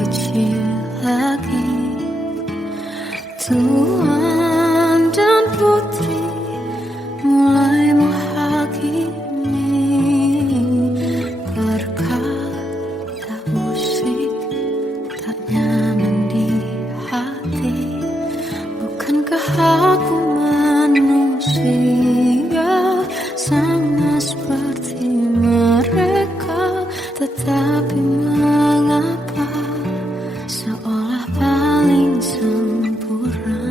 kecil lagi. Tuan dan putri mulai menghakimi berkata musik tak nyaman di hati. Bukankah aku manusia sama seperti mereka? Tetapi mengapa seolah paling sempurna?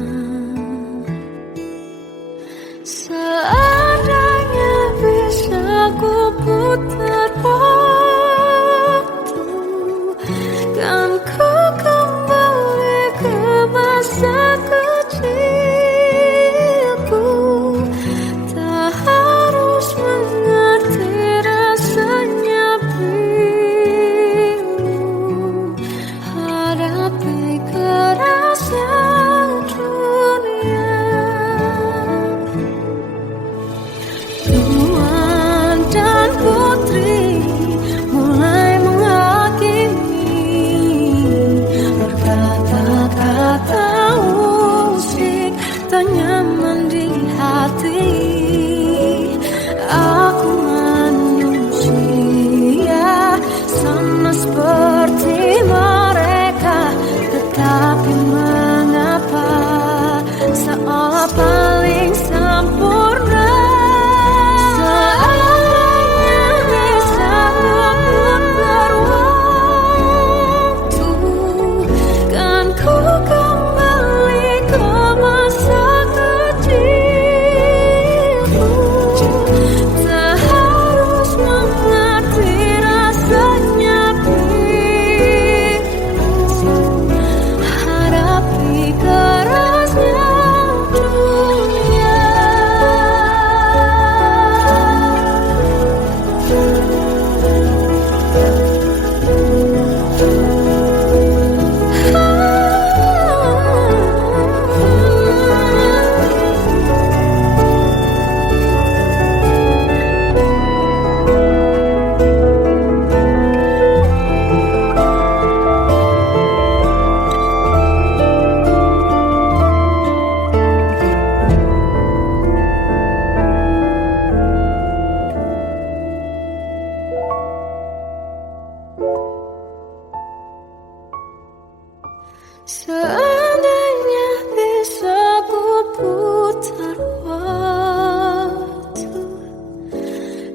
Seandainya bisa ku putar waktu, kan ku kembali ke masa kecilku. Tak harus mengerti rasanya bingung hadapi kerasnya dunia. Tuan dan putri mulai menghakimi berkata-kata musik tak nyaman di hati. Aku manusia sama seperti mereka, tetapi mengapa seolah paling sempurna? Seandainya bisa memutar waktu, kan ku kembali ke masa kecilku. Tak harus mengerti rasanya bingung hadapi kerasnya dunia. Seandainya bisa ku putar waktu,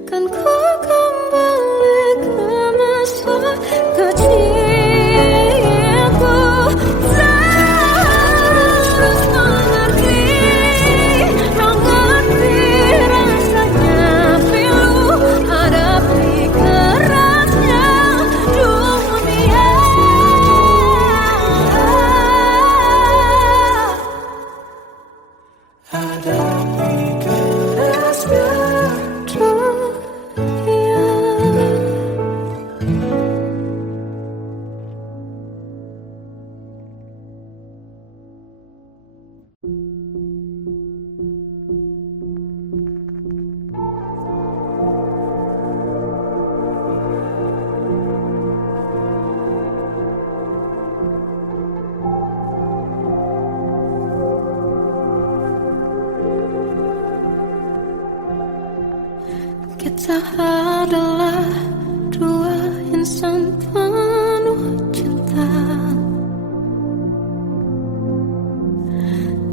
kan ku kembali ke masa kecilku. Tak harus mengerti rasanya pilu hadapi kerasnya dunia. Hadapi kerasnya dunia. Kita adalah dua insan penuh cinta.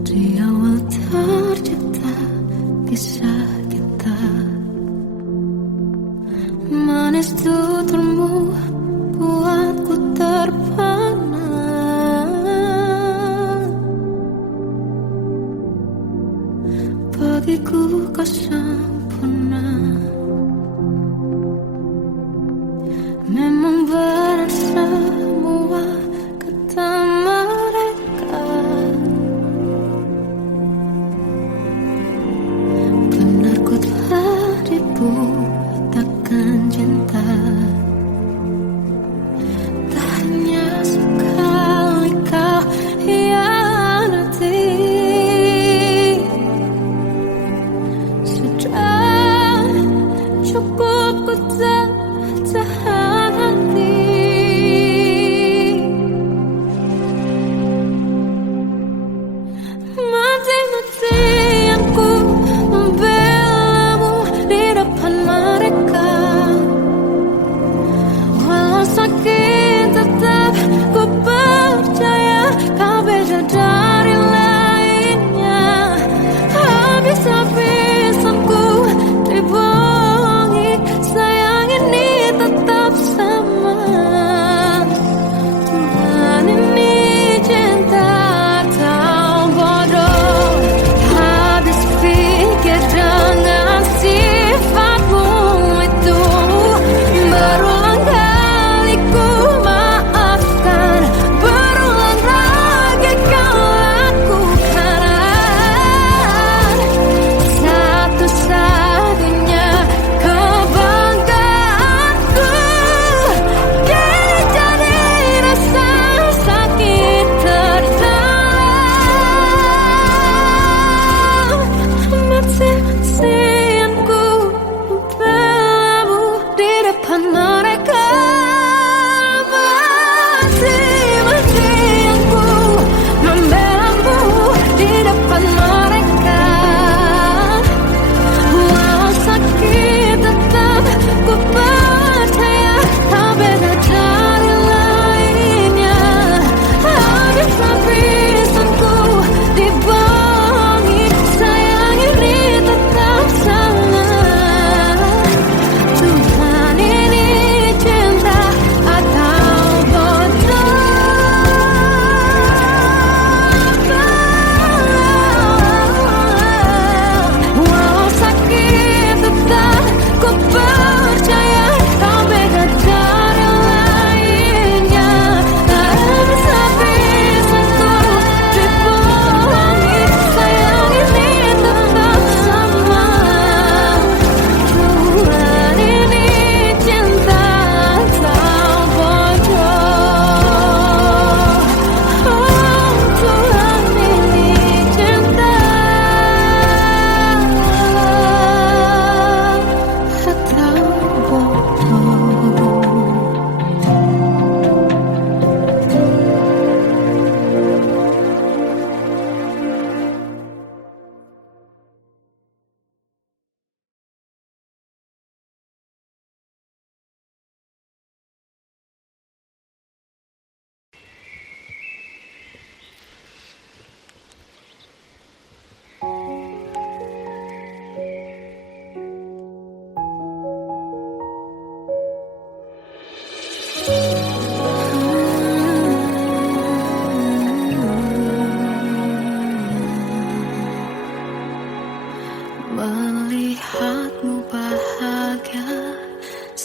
Di awal tercipta kisah kita, manis tuturmu buatku terpana. Bagiku kau sempurna. Memang benar semua kata mereka, benar ku telah dibutakan cinta. Tak hanya sekali kau hianati, sudah cukup ku tahan hati.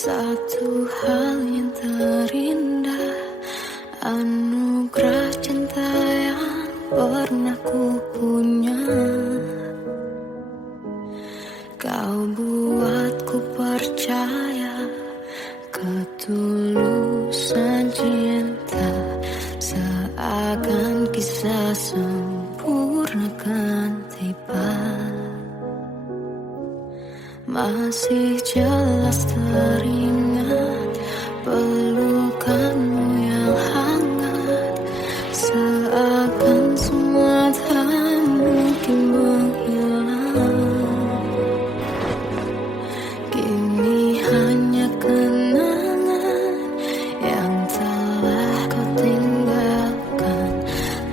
Satu hal yang terindah, anugerah cinta yang pernah ku punya. Kau buatku percaya ketulusan cinta, seakan kisah sempurna kan tiba. Masih jelas teringat pelukanmu yang hangat, seakan semua tak mungkin menghilang. Kini hanya kenangan yang telah kau tinggalkan,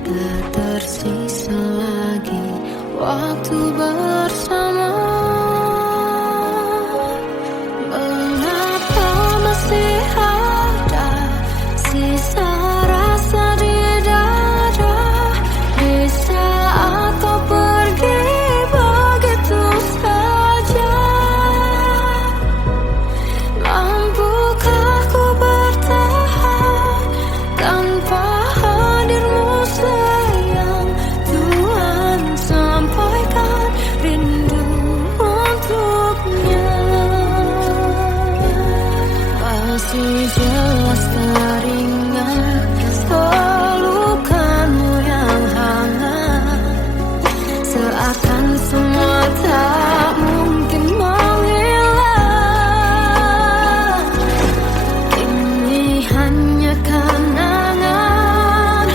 tak tersisa lagi waktu bersama. Sisa rasa di dada di saat kau pergi begitu saja. Mampukah ku bertahan tanpa hadirmu sayang? Tuhan sampaikan rindu untuknya. Masih jelas teringat pelukanmu yang hangat, seakan semua tak mungkin menghilang. Kini hanya kenangan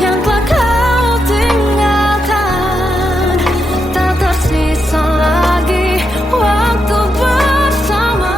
yang telah kau tinggalkan, tak tersisa lagi waktu bersama.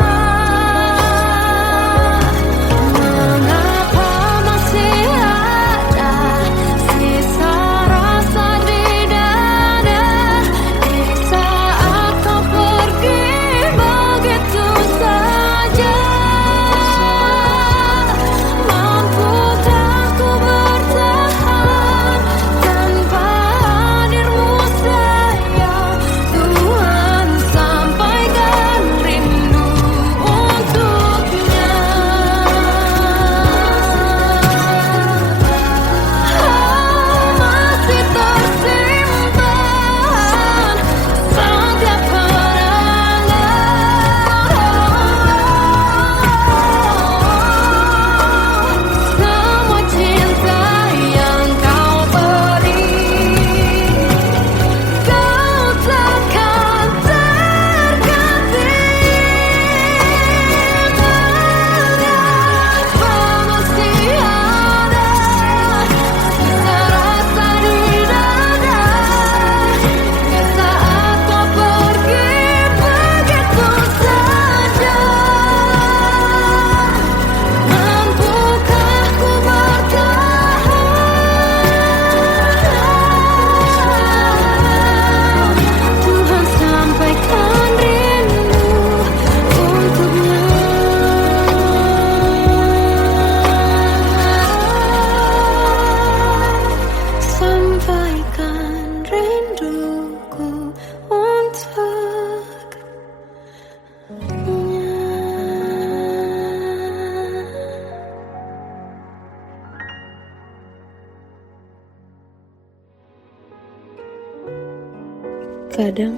Kadang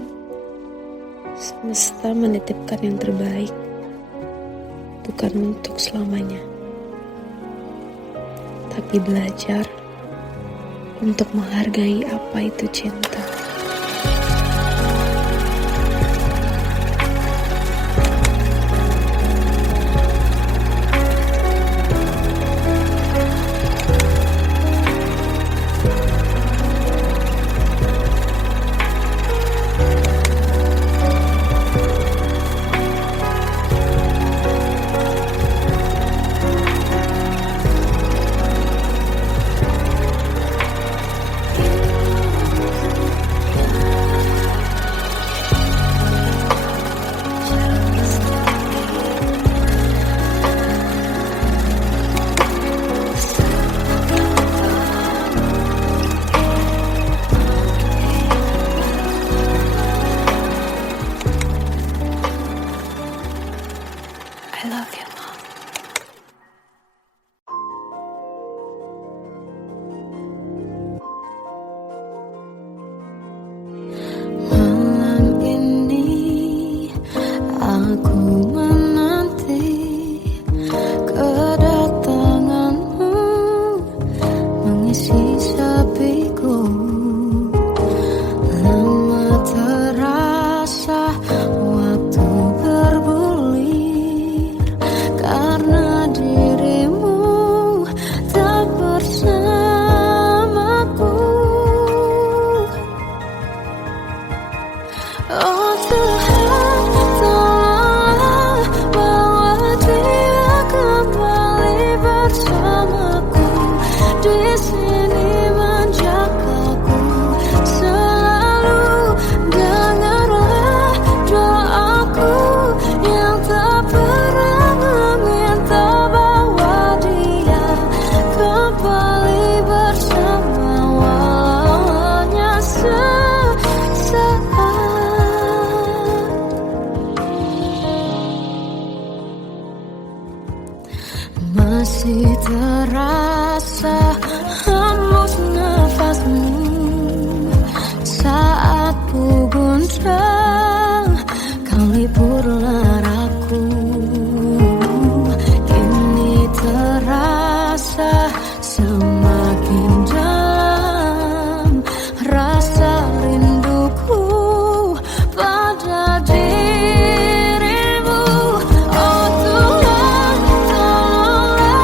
semesta menitipkan yang terbaik, bukan untuk selamanya, tapi belajar untuk menghargai apa itu cinta. I love you, Mom. Malam ini aku menanti kedatanganmu mengisi sepiku. Lama terasa waktu bergulir karena dirimu tak bersamaku. Oh Tuhan, tolonglah bawa dia kembali bersamaku. Di sini menjagaku selalu. Dengarlah doaku yang tak pernah meminta, bawa dia kembali bersama walaunya sesaat. Masih terasa hembus nafasmu saat ku guncang, kau liburlah aku. Kini terasa semakin dalam rasa rinduku pada dirimu. Oh Tuhan, tolonglah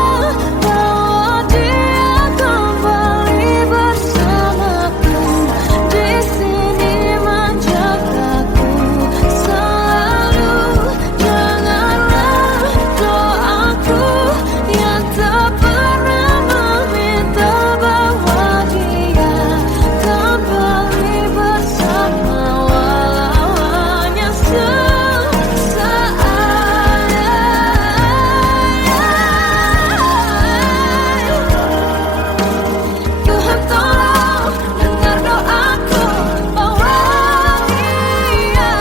bawa dia kembali bersamaku. Di sini menjagaku selalu. Dengarlah doaku yang tak pernah meminta, bawa dia kembali bersama walau hanya sesaat. Tuhan tolong dengar doaku, bawa dia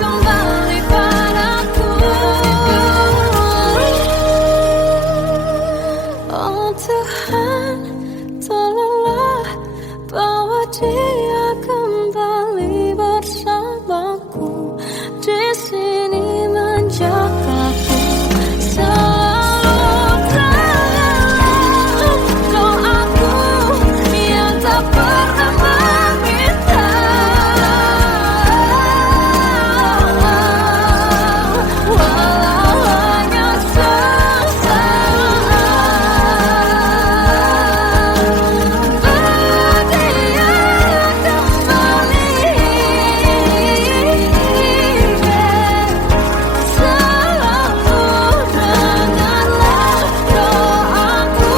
kembali padaku. Oh Tuhan, tolonglah bawa dia kembali bersamaku. Di sini menjagaku selalu. Doaku yang tak pernah meminta, walau hanya sesaat. Berdia kembali selalu. Dengarlah doaku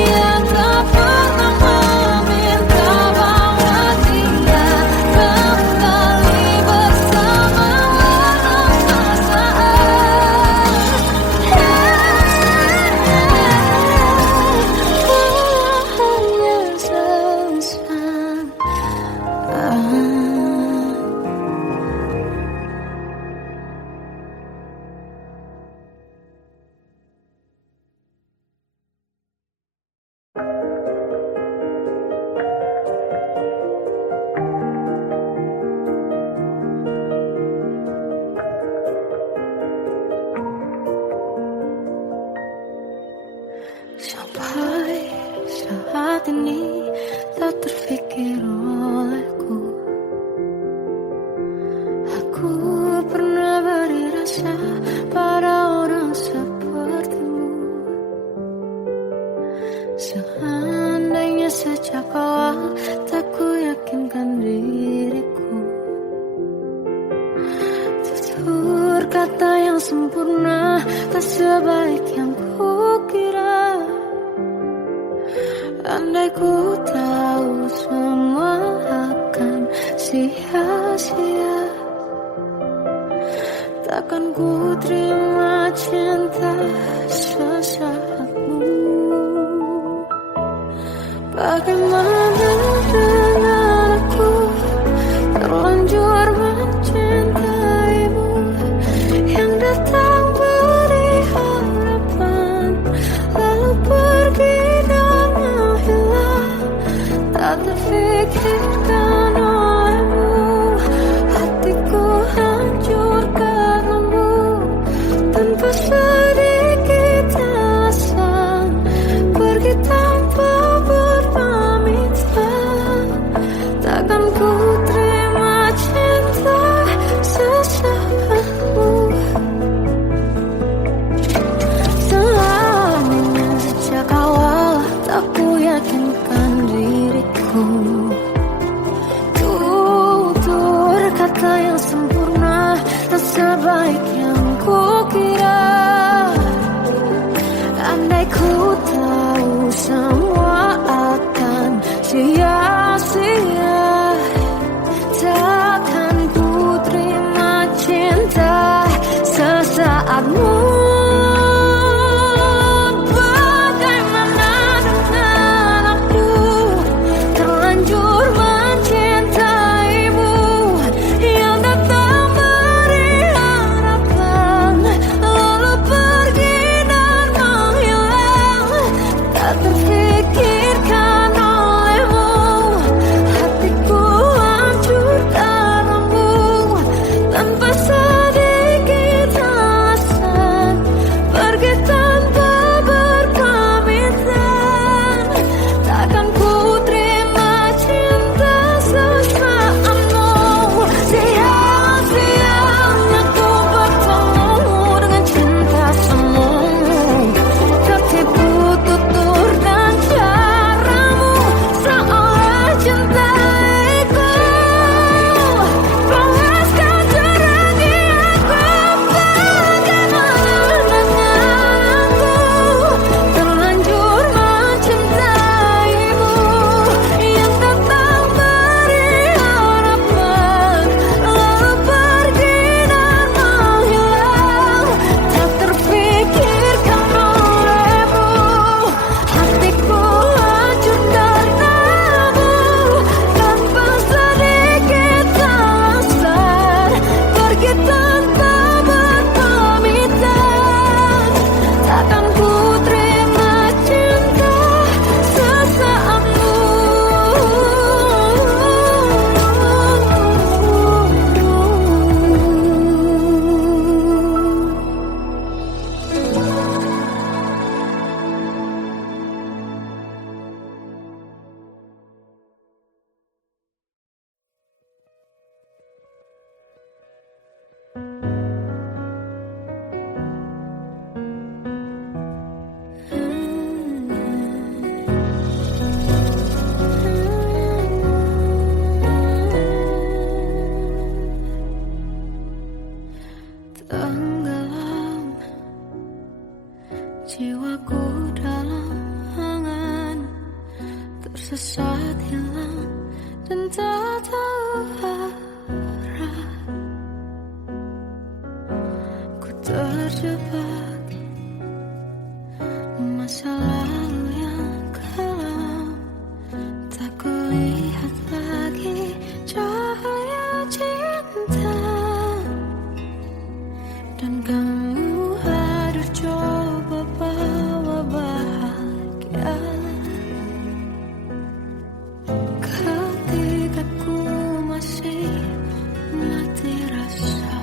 yang tak pernah meminta, bawa dia kembali bersama walau sesaat. Hanya sesaat. Sampai saat ini tak terfikir olehku, aku pernah beri rasa pada orang sepertimu. Seandainya sejak awal tak ku yakinkan diriku, tutur kata yang sempurna tak sebaik yang kukira. Andai ku tahu semua akan sia-sia, takkan ku terima cinta sesaatmu. Bagaimana dengan aku terlanjur mencintaimu yang datang tanpa sedikit alasan, pergi tanpa berpamitan. Takkan ku terima cinta sesaatmu. Selamanya sejak awal tak ku yakinkan diriku. Tutur kata yang sempurna tak sebaik yang ku kira. Andai ku tahu semua akan sia-sia, takkan ku terima cinta sesaatmu. Bagaimana dengan aku, terlanjur mencintaimu, yang datang beri harapan, lalu pergi dan menghilang. Tak terfikirkan olehmu, hatiku hancur karenamu. Tanpa sedikit alasan, pergi tanpa berpamitan. Takkan ku terima cinta sesaatmu. Sia-sianya ku bertemu dengan cinta semu. Tertipu tutur dan caramu, seolah cintaiku. Panaskan teranggi aku. Bagaimana dengan aku, terlanjur mencintaimu, yang datang beri harapan, lalu pergi dan menghilang. Tak terfikirkan olehmu, hatiku hancur karenamu. Tanpa sedikit alasan, pergi tanpa berpamitan. Takkan ku terima cinta sesaatmu. Tenggelam jiwaku dalam angan, tersesat hilang dan tak tahu arah. Ku terjebak masa lalu yang kelam, tak kulihat lagi cahaya cinta. Dan kamu hadir coba bawa bahagia. Ketika ku masih mati rasa,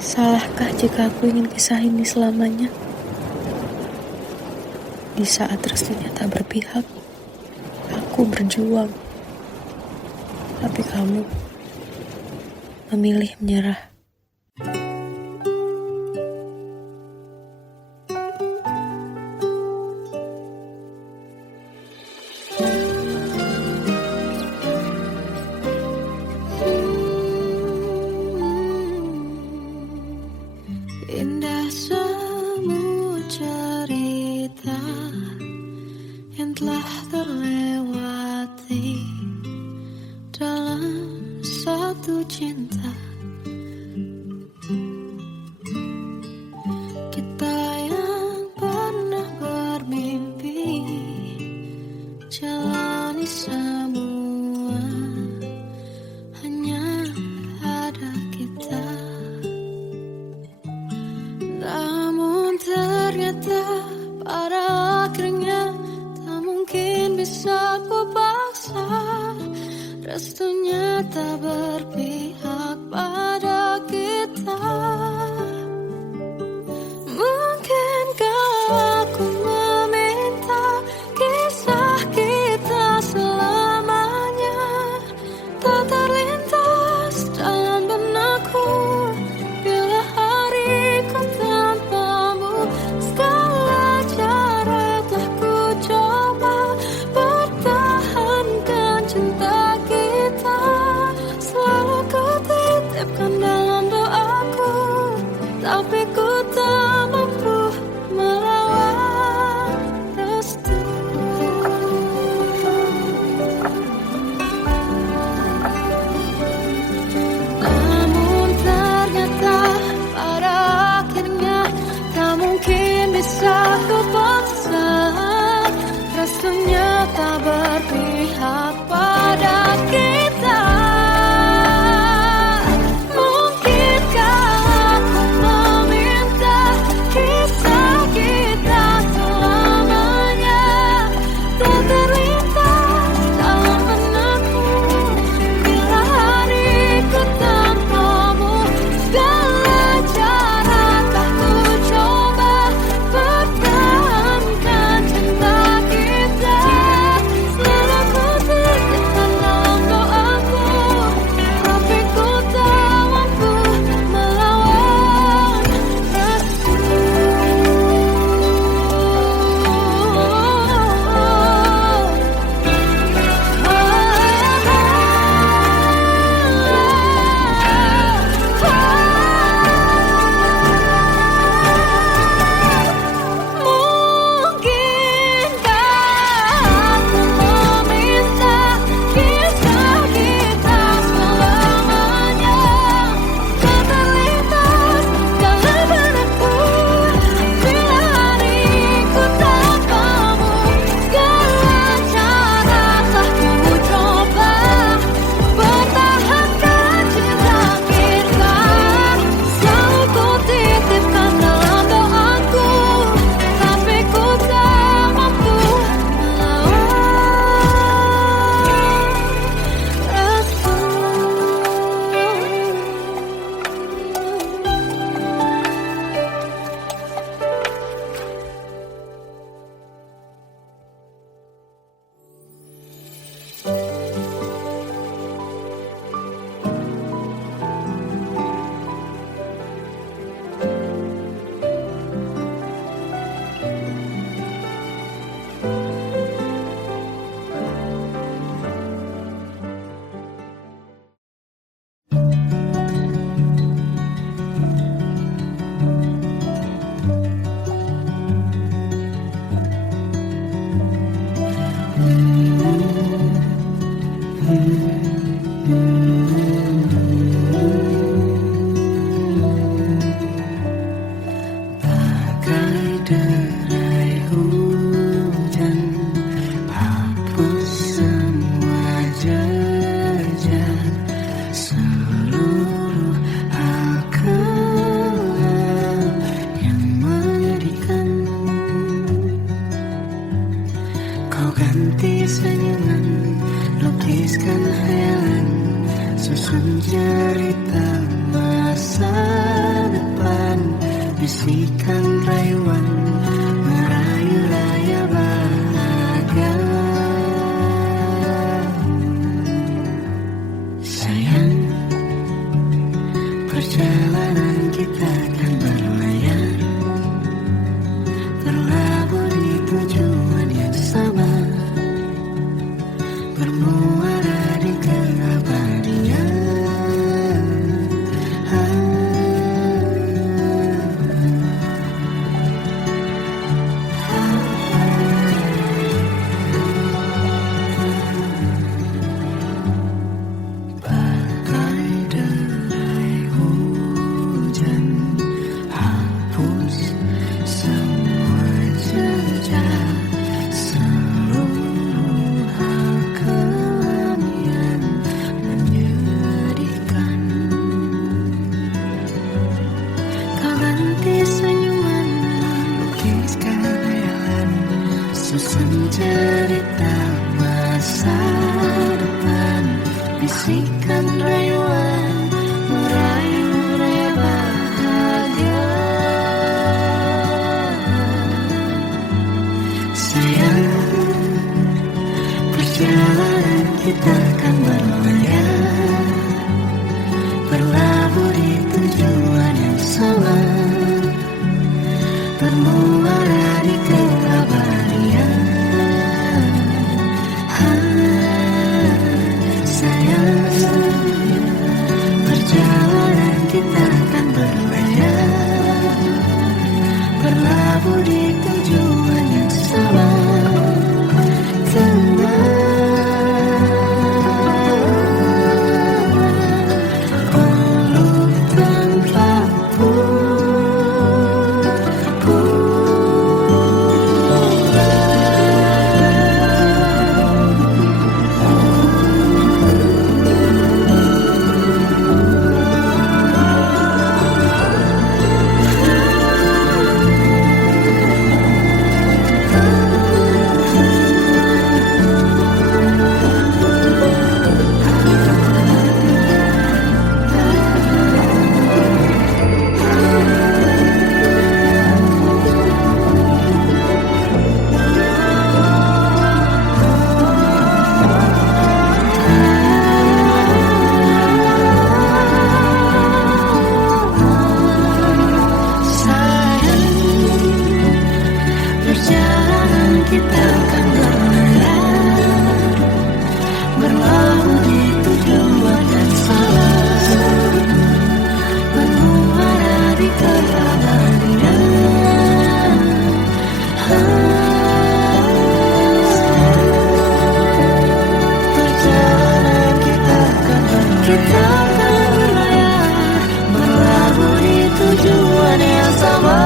Salahkah jika aku ingin kisah ini selamanya? Di saat restunya tak berpihak, aku berjuang. Tapi kamu memilih menyerah. Indah semua cerita yang telah terlewati dalam satu cinta. Kita yang pernah bermimpi jalani semua, hanya ada kita. Namun ternyata pada akhirnya tak mungkin bisa ku paksa. Restunya tak berpihak pada kita. Mungkinkah aku meminta kisah kita selamanya tak terlintas dalam benakku bila hariku tanpamu. Segala cara telah ku coba pertahankan cinta kita. bisikan rayuan merayu raya bahagia. Sayang, perjalanan kita akan berlayar, berlabuh di tujuan yang sama, bermuara di keabadian. Susun cerita masa depan, bisikan rayuan merayu raya bahagia. Sayang, perjalanan kita akan berlayar, berlabuh di tujuan yang sama, bermuara di keabadian. Perjalanan kita akan berlayar, berlabuh di tujuan yang sama, peluk tanpaku. Perjalanan kita akan berlayar, berlabuh di tujuan yang sama, bermuara di keabadian. Perjalanan kita akan berlayar, berlabuh di tujuan yang sama.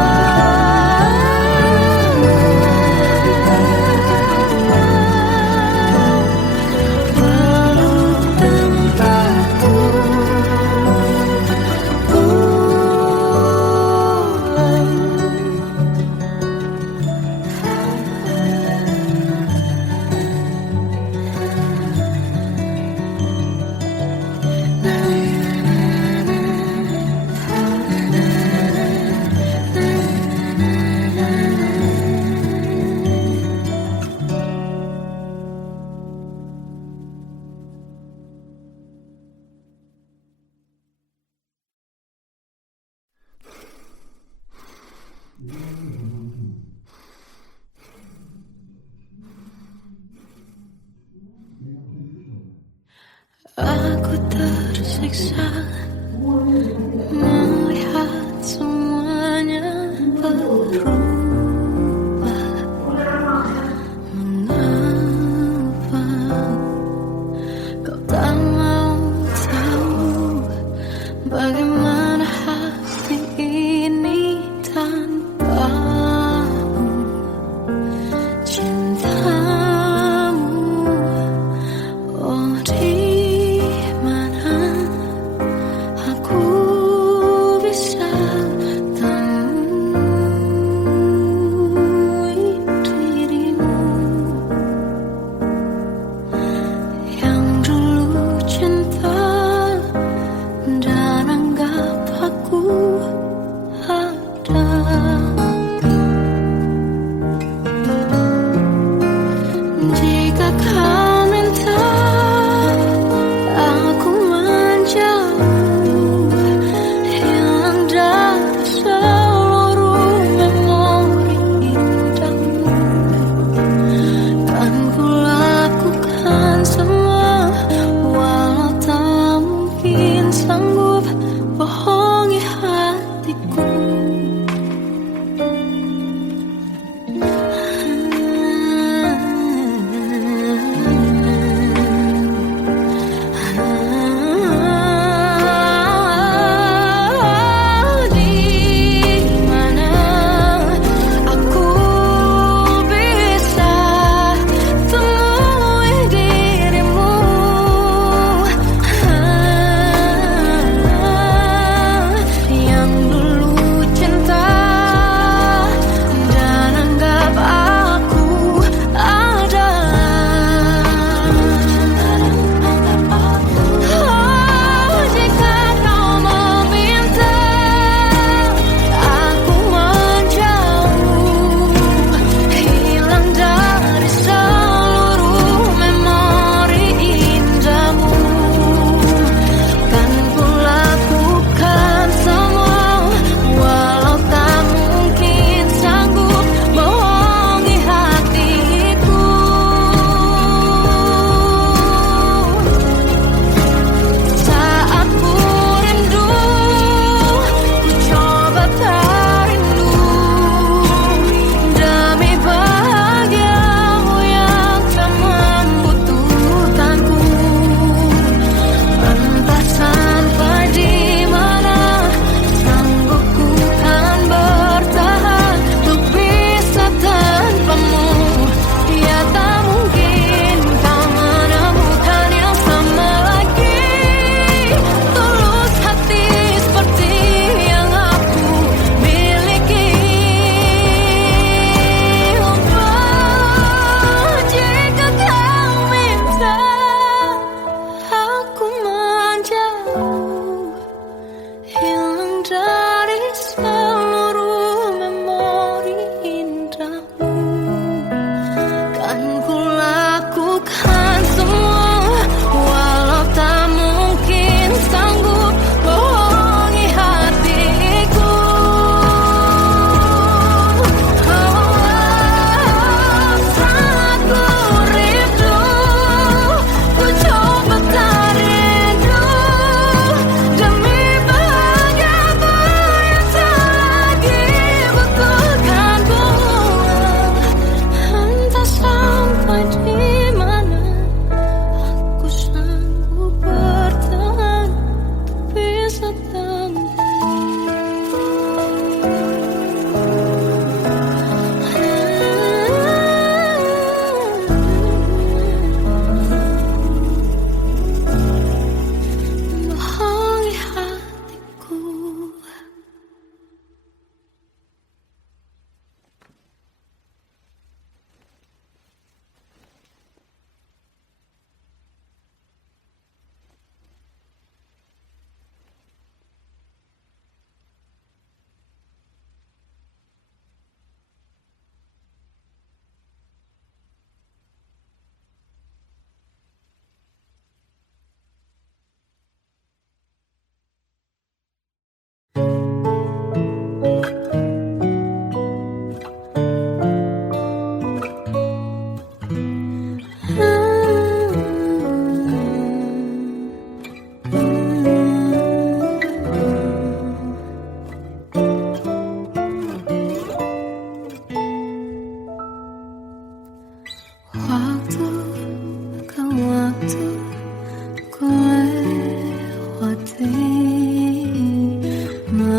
Aku tersiksa melihat semuanya berubah. Mengapa kau tak mau tahu bagaimana hati ini tanpamu? Cintamu, oh di mana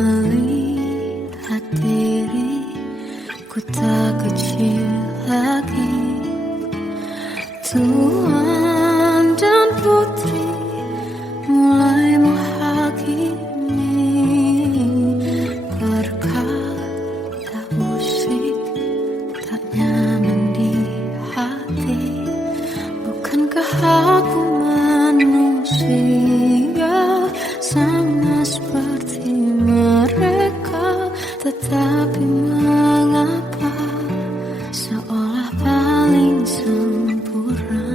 melihat diriku tak kecil lagi. Tuan dan putri mulai menghakimi berkata usik tak nyaman di hati. Bukankah aku manusia sama seperti mereka, tetapi mengapa seolah paling sempurna?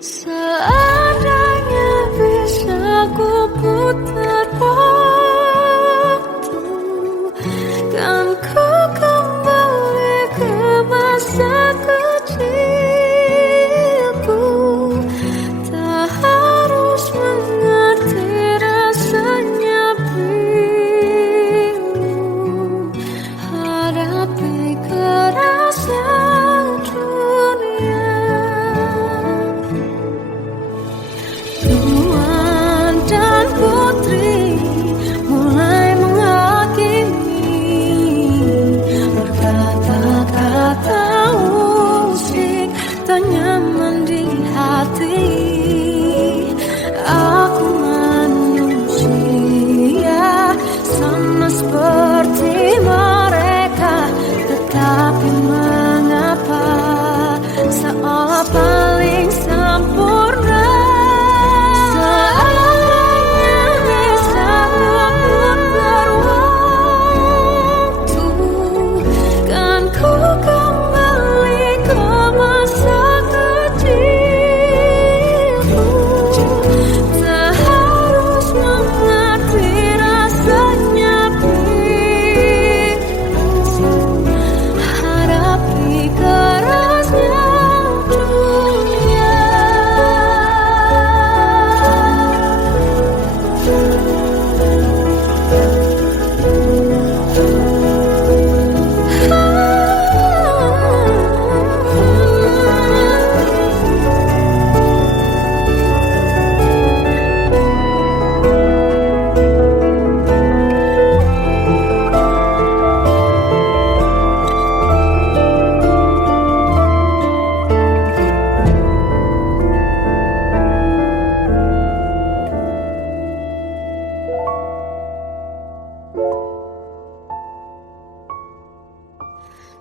Seandainya bisa ku putar waktu, kan ku kembali ke masa kecilku. Tak harus mengerti rasanya bingung hadapi kerasnya dunia. Tuan dan putri mulai menghakimi berkata-kata usik tak nyaman di hati. Aku manusia sama seperti mereka, tetapi mengapa seolah paling sempurna? Seandainya bisa memutar waktu, kan ku kembali ke masa kecilku. Tak harus mengerti rasanya bingung hadapi kerasnya dunia.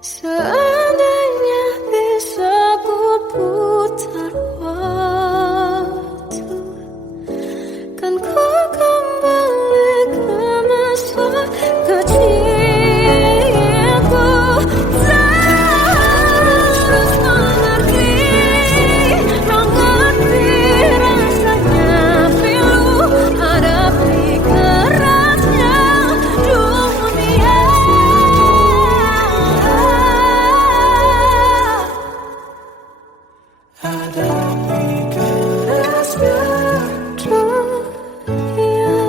Seandainya bisa ku putar waktu, kan ku kembali ke masa kecilku. Tak harus mengerti rasanya pilu hadapi kerasnya dunia. Hadapi kerasnya dunia.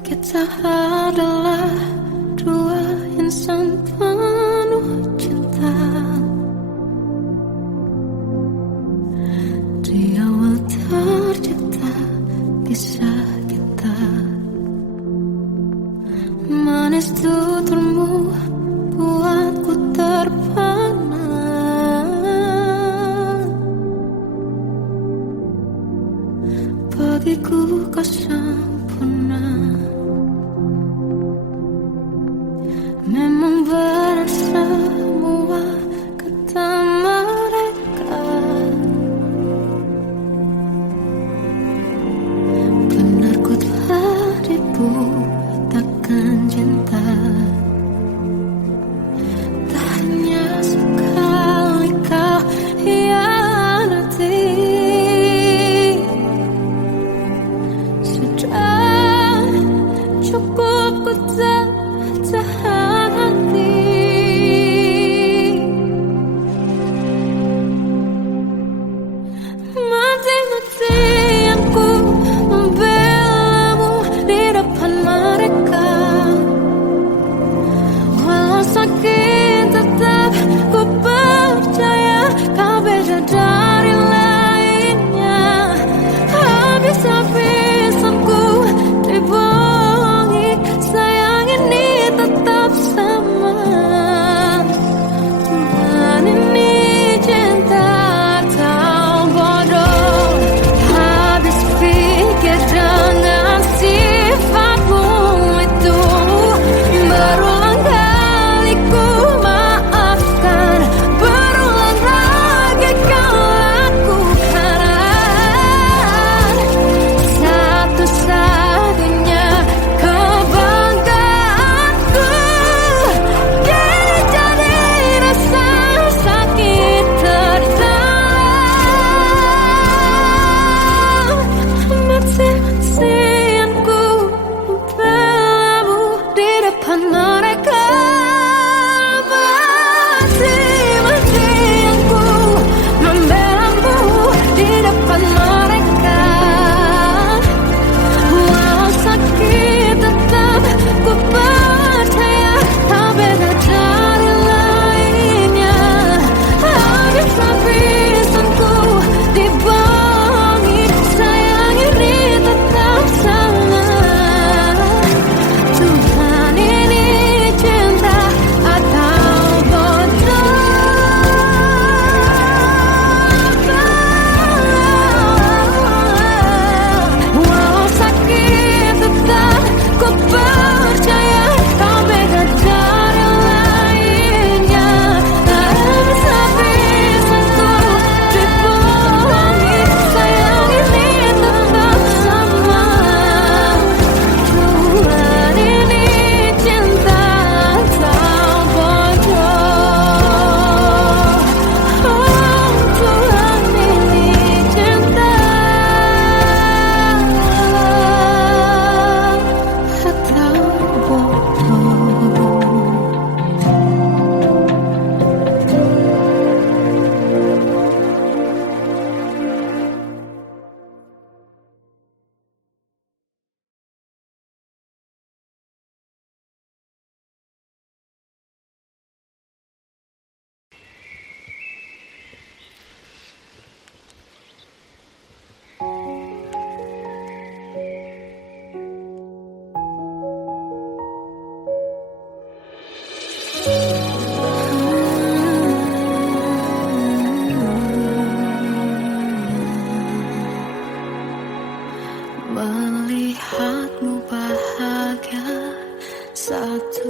Kita adalah dua insan penuh cinta. Di awal tercipta kisah kita, manis tuturmu buatku terpana. Bagiku kau sempurna. Memang benar semua kata mereka, benar ku telah dibutakan cinta. Tak hanya sekali kau hianati, sudah cukup ku tak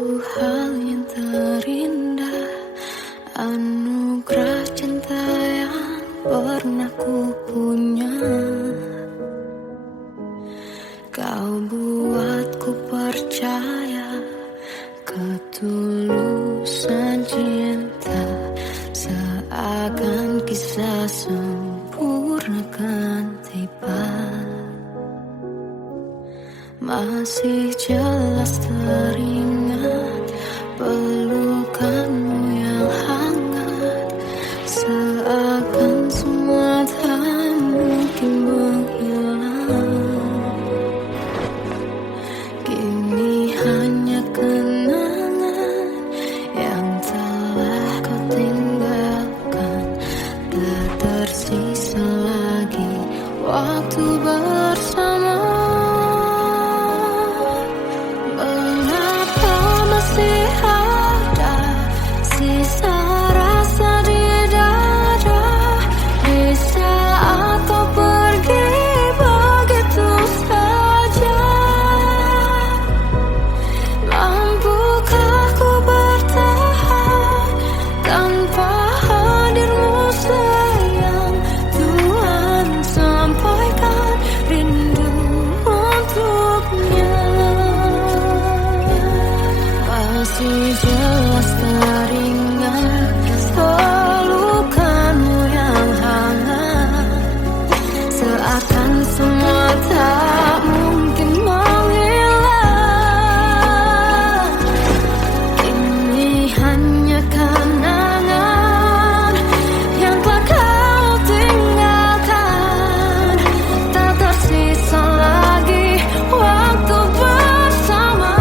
Satu hal yang terindah, anugerah cinta yang pernah ku punya. Kau buatku percaya ketulusan cinta, seakan kisah sempurna kan tiba. Masih jelas teringat pelukanmu yang hangat, seakan semua tak mungkin menghilang. Kini hanya kenangan yang telah kau tinggalkan, tak tersisa lagi waktu bersama. Masih jelas teringat pelukanmu yang hangat, seakan semua tak mungkin menghilang. Kini hanya kenangan yang telah kau tinggalkan, tak tersisa lagi waktu bersama.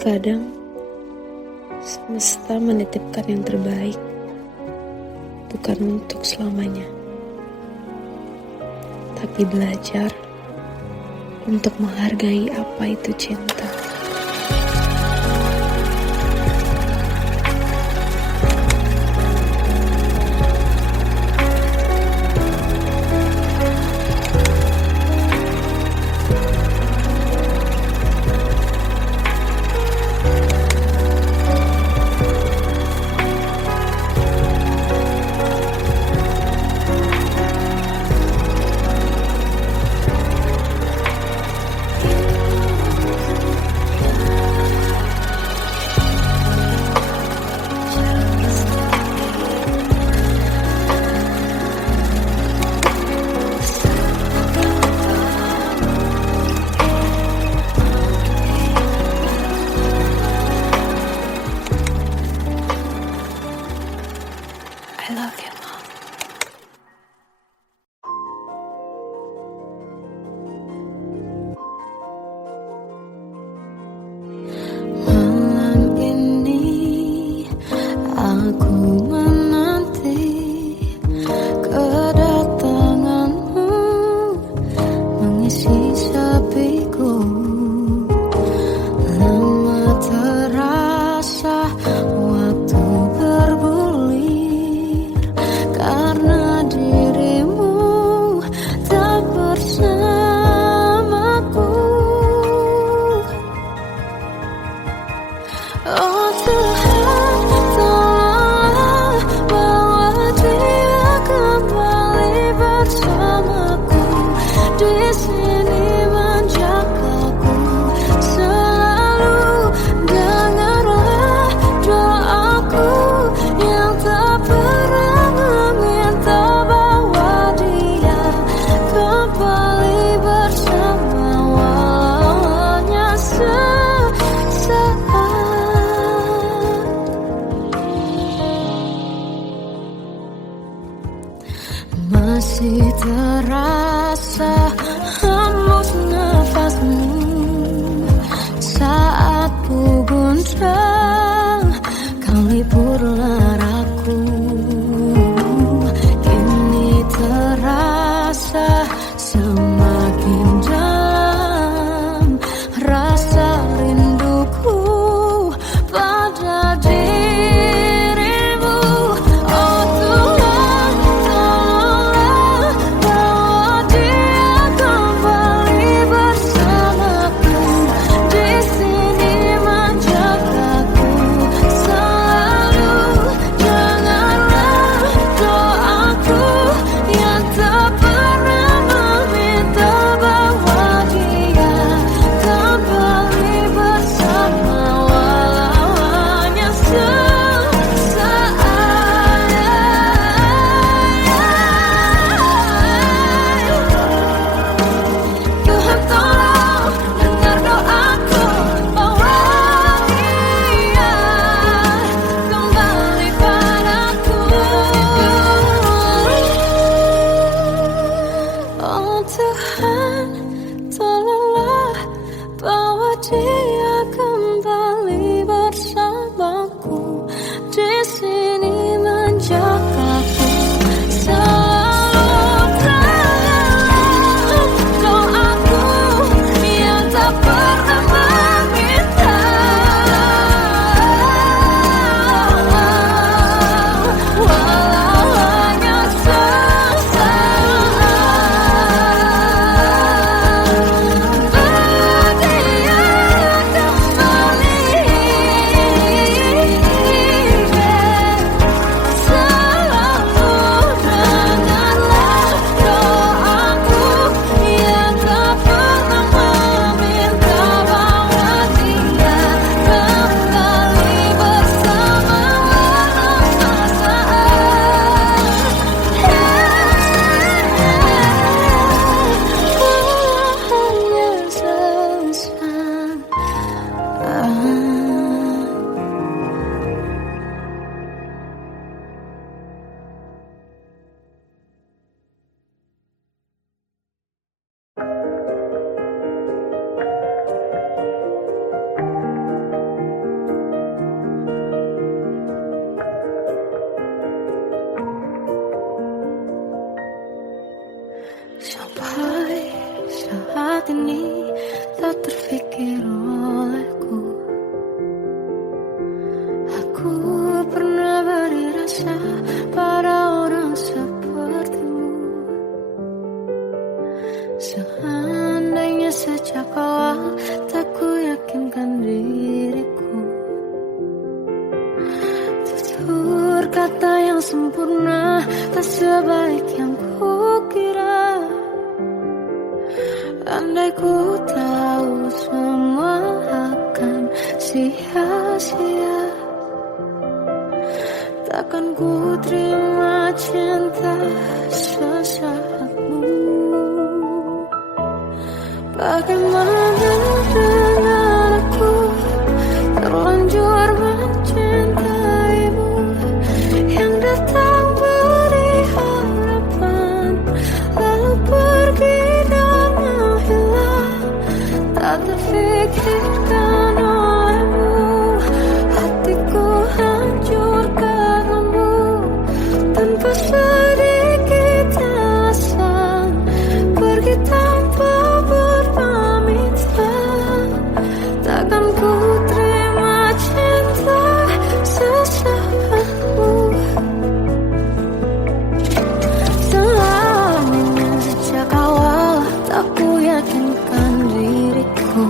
Kadang semesta menitipkan yang terbaik, bukan untuk selamanya, tapi belajar untuk menghargai apa itu cinta. Masih terasa hembus nafasmu saat ku gundah kau libur laraku. Kini terasa semakin dalam rasa rinduku pada dirimu. Oh Tuhan, tolonglah bawa dia kembali bersamaku. Di sini menjagaku selalu. Janganlah doaku yang tak pernah meminta bawa dia kembali bersama, walau hanya sesaat. Tuhan tolong dengar doaku, bawa dia kembali padaku. Oh Tuhan, tolonglah bawa dia kembali bersamaku. Di sini menjagaku selalu. Doaku yang tak pernah meminta, walau hanya sesaat. Dia kembali selalu. Dengarlah doaku yang tak pernah meminta bawa dia kembali bersama, walau sampai saat ini tak terfikir olehku. Aku pernah beri rasa pada orang sepertimu. Seandainya sejak awal tak ku yakinkan diriku, tutur kata yang sempurna tak sebaik yang kukira. Andai ku tahu semua akan sia-sia, takkan ku terima cinta sesaatmu. Bagaimana dengan aku terlanjur mencintaimu, yang datang beri harapan lalu pergi dan menghilang. Tak terfikirkan olehmu, hatiku hancur karenamu. Tanpa sedikit alasan pergi tanpa berpamitan, takkan ku terima cinta sesaatmu. Selamanya sejak awal tak ku yakinkan diriku.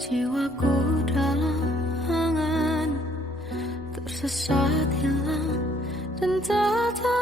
Jiwaku dalam angan, tersesat hilang dan tak tahu